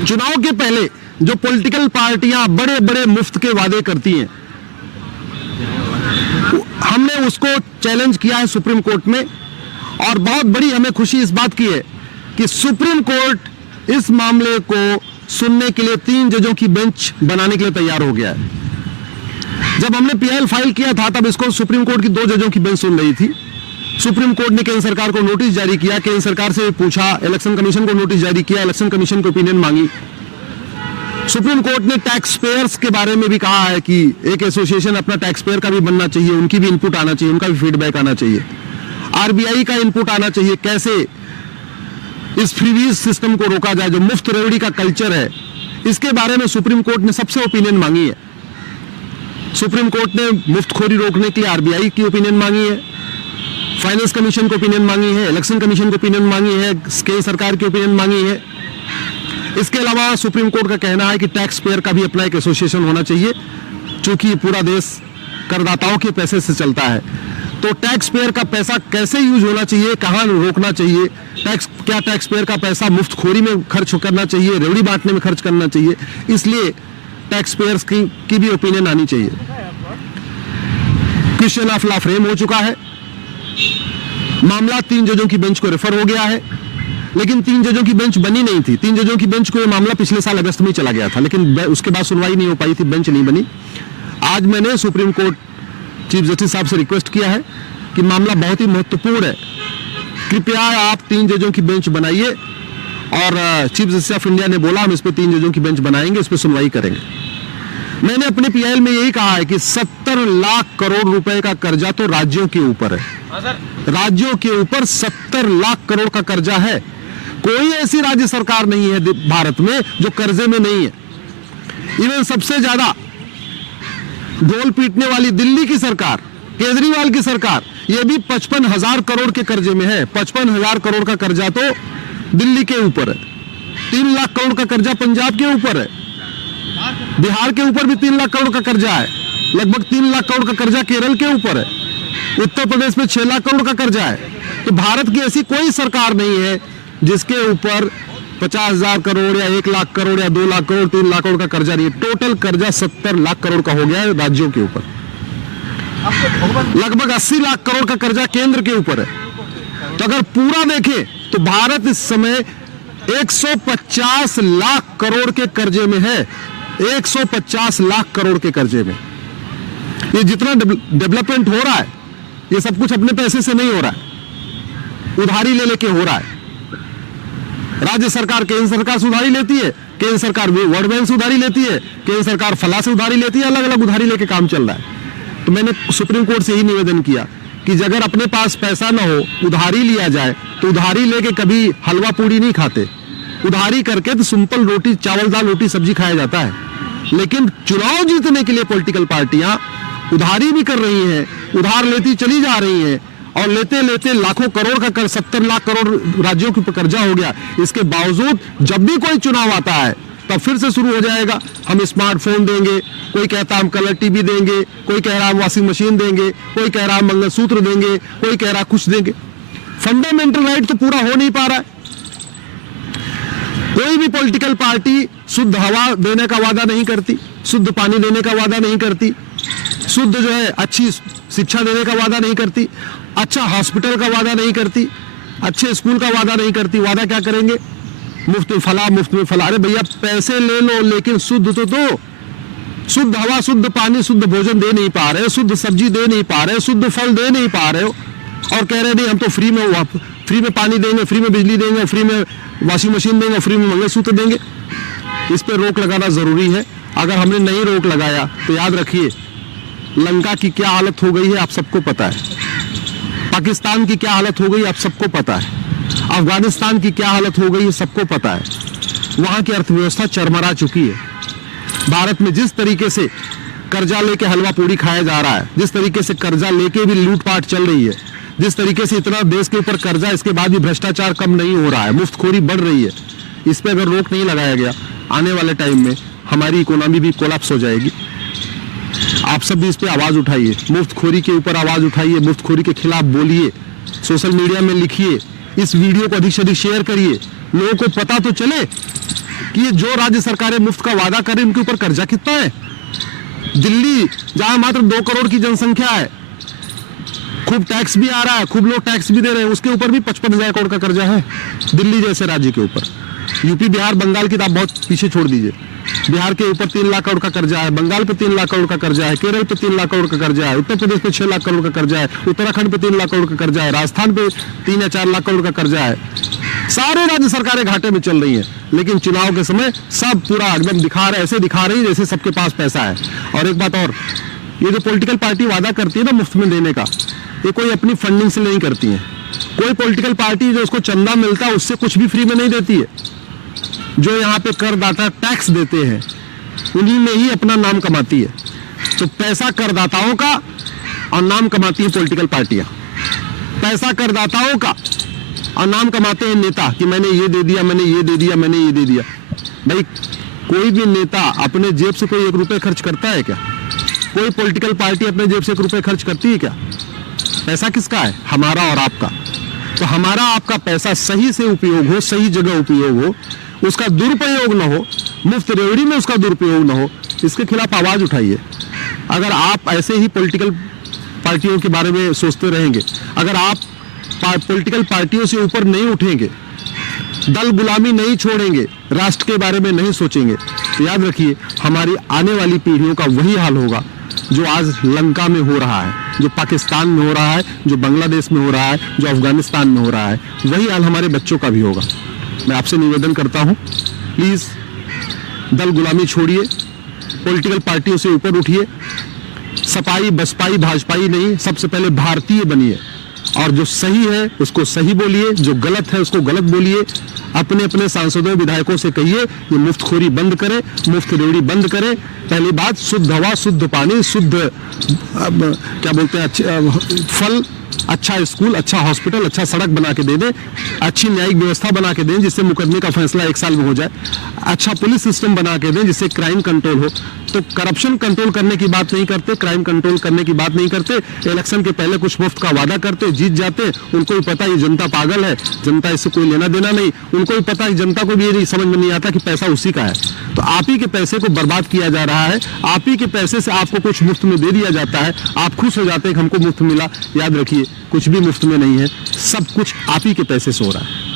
चुनाव के पहले जो पॉलिटिकल पार्टियां बड़े बड़े मुफ्त के वादे करती हैं, हमने उसको चैलेंज किया है सुप्रीम कोर्ट में, और बहुत बड़ी हमें खुशी इस बात की है कि सुप्रीम कोर्ट इस मामले को सुनने के लिए 3 जजों की बेंच बनाने के लिए तैयार हो गया है। जब हमने पीआईएल फाइल किया था तब इसको सुप्रीम कोर्ट की 2 जजों की बेंच सुन रही थी। सुप्रीम कोर्ट ने केंद्र सरकार को नोटिस जारी किया, केंद्र सरकार से पूछा, इलेक्शन कमीशन को नोटिस जारी किया, इलेक्शन कमीशन को ओपिनियन मांगी। सुप्रीम कोर्ट ने टैक्स पेयर्स के बारे में भी कहा है कि एक एसोसिएशन अपना टैक्स पेयर का भी बनना चाहिए, उनकी भी इनपुट आना चाहिए, उनका भी फीडबैक आना चाहिए, आरबीआई का इनपुट आना चाहिए, कैसे इस फ्रीवीज सिस्टम को रोका जाए, जो मुफ्त रेवड़ी का कल्चर है, इसके बारे में सुप्रीम कोर्ट ने सबसे ओपिनियन मांगी है। सुप्रीम कोर्ट ने मुफ्तखोरी रोकने के लिए आरबीआई की ओपिनियन मांगी है, फाइनेंस कमीशन को ओपिनियन मांगी है, इलेक्शन कमीशन को ओपिनियन मांगी है, केंद्र सरकार की ओपिनियन मांगी है। इसके अलावा सुप्रीम कोर्ट का कहना है कि टैक्स पेयर का भी अपना एक एसोसिएशन होना चाहिए, क्योंकि पूरा देश करदाताओं के पैसे से चलता है। तो टैक्स पेयर का पैसा कैसे यूज होना चाहिए, कहाँ रोकना चाहिए, क्या टैक्स पेयर का पैसा मुफ्तखोरी में खर्च करना चाहिए, रेवड़ी बांटने में खर्च करना चाहिए, इसलिए टैक्स पेयर्स की भी ओपिनियन आनी चाहिए। क्वेश्चन ऑफ लॉ फ्रेम हो चुका है, मामला 3 जजों की बेंच को रेफर हो गया है, लेकिन 3 जजों की बेंच बनी नहीं थी। 3 जजों की बेंच को यह मामला पिछले साल अगस्त में चला गया था, लेकिन उसके बाद सुनवाई नहीं हो पाई थी, बेंच नहीं बनी। आज मैंने सुप्रीम कोर्ट चीफ जस्टिस साहब से रिक्वेस्ट किया है कि मामला बहुत ही महत्वपूर्ण है, कृपया आप 3 जजों की बेंच बनाइए, और चीफ जस्टिस ऑफ इंडिया ने बोला हम इस पे 3 जजों की बेंच बनाएंगे, इस पे सुनवाई करेंगे। मैंने अपने पीआईएल में यही कहा है कि 70 लाख करोड़ रुपए का कर्जा तो राज्यों के ऊपर है, राज्यों के ऊपर 70 लाख करोड़ का कर्जा है। कोई ऐसी राज्य सरकार नहीं है भारत में जो कर्जे में नहीं है। इवन सबसे ज्यादा ढोल पीटने वाली दिल्ली की सरकार, केजरीवाल की सरकार, यह भी 55,000 करोड़ के कर्जे में है। 55,000 करोड़ का कर्जा तो दिल्ली के ऊपर है, 3 लाख करोड़ का कर्जा पंजाब के ऊपर है, बिहार के ऊपर भी 3 लाख करोड़ का कर्जा है, लगभग 3 लाख करोड़ का कर्जा केरल के ऊपर है, उत्तर प्रदेश में 6 लाख करोड़ का कर्जा है। तो भारत की ऐसी कोई सरकार नहीं है जिसके ऊपर 50,000 करोड़ या 1 लाख करोड़ या 2 लाख करोड़ 3 लाख करोड़ का कर्जा नहीं है। टोटल कर्जा 70 लाख करोड़ का हो गया है राज्यों के ऊपर, लगभग 80 लाख करोड़ का कर्जा केंद्र के ऊपर है। तो अगर पूरा देखें तो भारत इस समय 150 लाख करोड़ के कर्जे में है, 150 लाख करोड़ के कर्जे में। ये जितना डेवलपमेंट हो रहा है, ये सब कुछ अपने पैसे से नहीं हो रहा है, उधारी ले लेके हो रहा है। राज्य सरकार, केंद्र सरकार से उधारी लेती है, केंद्र सरकार वर्ल्ड बैंक से उधारी लेती है, केंद्र सरकार फला से उधारी लेती है, अलग अलग उधारी लेके काम चल रहा है। तो मैंने सुप्रीम कोर्ट से ही निवेदन किया कि अगर अपने पास पैसा ना हो, उधारी लिया जाए, तो उधारी लेके कभी हलवा पूड़ी नहीं खाते, उधारी करके तो सिंपल रोटी, चावल दाल रोटी सब्जी खाया जाता है। लेकिन चुनाव जीतने के लिए पॉलिटिकल पार्टियां उधारी भी कर रही हैं, उधार लेती चली जा रही हैं, और लेते लेते लाखों करोड़ का कर 70 लाख करोड़ राज्यों के ऊपर कर्जा हो गया। इसके बावजूद जब भी कोई चुनाव आता है तब फिर से शुरू हो जाएगा, हम स्मार्टफोन देंगे, कोई कहता हम कलर टीवी देंगे, कोई कह रहा हम वॉशिंग मशीन देंगे, कोई कह रहा हम मंगलसूत्र देंगे, कोई कह रहा कुछ देंगे। फंडामेंटल राइट तो पूरा हो नहीं पा रहा है। कोई भी पॉलिटिकल पार्टी शुद्ध हवा देने का वादा नहीं करती, शुद्ध पानी देने का वादा नहीं करती, शुद्ध जो है अच्छी शिक्षा देने का वादा नहीं करती, अच्छा हॉस्पिटल का वादा नहीं करती, अच्छे स्कूल का वादा नहीं करती। वादा क्या करेंगे? मुफ्त में फला, मुफ्त में फला। अरे भैया पैसे ले लो, लेकिन शुद्ध तो दो। शुद्ध हवा, शुद्ध पानी, शुद्ध भोजन दे नहीं पा रहे, शुद्ध सब्जी दे नहीं पा रहे, शुद्ध फल दे नहीं पा रहे हो, और कह रहे नहीं हम तो फ्री में पानी देंगे, फ्री में बिजली देंगे, फ्री में वॉशिंग मशीन देंगे, फ्री में मंगलसूत्र देंगे। इस पर रोक लगाना जरूरी है। अगर हमने नहीं रोक लगाया तो याद रखिए लंका की क्या हालत हो गई है आप सबको पता है, पाकिस्तान की क्या हालत हो गई आप सबको पता है, अफगानिस्तान की क्या हालत हो गई है सबको पता है। वहां की अर्थव्यवस्था चरमरा चुकी है। भारत में जिस तरीके से कर्जा लेके हलवा पूड़ी खाया जा रहा है, जिस तरीके से कर्जा लेके भी लूटपाट चल रही है, जिस तरीके से इतना देश के ऊपर कर्जा, इसके बाद भी भ्रष्टाचार कम नहीं हो रहा है, मुफ्तखोरी बढ़ रही है, इस पे अगर रोक नहीं लगाया गया आने वाले टाइम में हमारी इकोनॉमी भी कोलैप्स हो जाएगी। आप सब भी इस पे आवाज उठाइए, मुफ्तखोरी के ऊपर आवाज उठाइए, मुफ्तखोरी के खिलाफ बोलिए, सोशल मीडिया में लिखिए, इस वीडियो को अधिक से अधिक शेयर करिए, लोगों को पता तो चले कि ये जो राज्य सरकारें मुफ्त का वादा करें उनके ऊपर कर्जा कितना है। दिल्ली जहां मात्र 2 करोड़ की जनसंख्या है, खूब टैक्स भी आ रहा है, खूब लोग टैक्स भी दे रहे हैं, उसके ऊपर भी 55,000 करोड़ का कर्जा है दिल्ली जैसे राज्य के ऊपर। यूपी, बिहार, बंगाल की तो आप बहुत पीछे छोड़ दीजिए। बिहार के ऊपर 3 लाख करोड़ का कर्जा है, बंगाल पे 3 लाख करोड़ का कर्जा है, केरल पे 3 लाख करोड़ का कर्जा है, उत्तर प्रदेश पे 6 लाख करोड़ का कर्जा है, उत्तराखंड पे 3 लाख करोड़ का कर्जा है, राजस्थान पे 3 या 4 लाख करोड़ का कर्जा है। सारे राज्य सरकारें घाटे में चल रही हैं, लेकिन चुनाव के समय सब पूरा एकदम ऐसे दिखा रही है जैसे सबके पास पैसा है। और एक बात और, ये जो पॉलिटिकल पार्टी वादा करती है ना मुफ्त में देने का, ये कोई अपनी फंडिंग से नहीं करती है। कोई पॉलिटिकल पार्टी जो उसको चंदा मिलता है उससे कुछ भी फ्री में नहीं देती है। जो यहाँ पे करदाता टैक्स देते हैं उन्हीं में ही अपना नाम कमाती है। तो पैसा करदाताओं का और नाम कमाती है पॉलिटिकल पार्टियां। पैसा करदाताओं का और नाम कमाते हैं नेता कि मैंने ये दे दिया, मैंने ये दे दिया, मैंने ये दे दिया। भाई कोई भी नेता अपने जेब से कोई 1 रुपये खर्च करता है क्या? कोई पॉलिटिकल पार्टी अपने जेब से 1 रुपये खर्च करती है क्या? पैसा किसका है? हमारा और आपका। तो हमारा आपका पैसा सही से उपयोग हो, सही जगह उपयोग हो, उसका दुरुपयोग न हो, मुफ्त रेवड़ी में उसका दुरुपयोग न हो, इसके खिलाफ आवाज उठाइए। अगर आप ऐसे ही पॉलिटिकल पार्टियों के बारे में सोचते रहेंगे, अगर आप पॉलिटिकल पार्टियों से ऊपर नहीं उठेंगे, दल गुलामी नहीं छोड़ेंगे, राष्ट्र के बारे में नहीं सोचेंगे, तो याद रखिए हमारी आने वाली पीढ़ियों का वही हाल होगा जो आज लंका में हो रहा है, जो पाकिस्तान में हो रहा है, जो बांग्लादेश में हो रहा है, जो अफगानिस्तान में हो रहा है। वही हाल हमारे बच्चों का भी होगा। मैं आपसे निवेदन करता हूं, प्लीज दल गुलामी छोड़िए, पॉलिटिकल पार्टियों से ऊपर उठिए, सपाई बसपाई भाजपाई नहीं, सबसे पहले भारतीय बनिए और जो सही है उसको सही बोलिए, जो गलत है उसको गलत बोलिए। अपने अपने सांसदों विधायकों से कहिए ये मुफ्तखोरी बंद करें, मुफ्त रेवड़ी बंद करें। पहली बात, शुद्ध हवा, शुद्ध पानी, शुद्ध क्या बोलते हैं फल, अच्छा स्कूल, अच्छा हॉस्पिटल, अच्छा सड़क बना के दे दें, अच्छी न्यायिक व्यवस्था बना के दें जिससे मुकदमे का फैसला 1 साल में हो जाए, अच्छा पुलिस सिस्टम बना के दें जिससे क्राइम कंट्रोल हो। तो करप्शन कंट्रोल करने की बात नहीं करते, क्राइम कंट्रोल करने की बात नहीं करते। इलेक्शन के पहले कुछ मुफ्त का वादा करते, जीत जाते, उनको भी पता है जनता पागल है, जनता इससे कोई लेना देना नहीं, उनको भी पता है जनता को भी ये समझ में नहीं आता कि पैसा उसी का है। तो आप ही के पैसे को बर्बाद किया जा रहा है, आप ही के पैसे से आपको कुछ मुफ्त में दे दिया जाता है, आप खुश हो जाते हैं कि हमको मुफ्त मिला। याद रखिए कुछ भी मुफ्त में नहीं है, सब कुछ आप ही के पैसे से हो रहा है।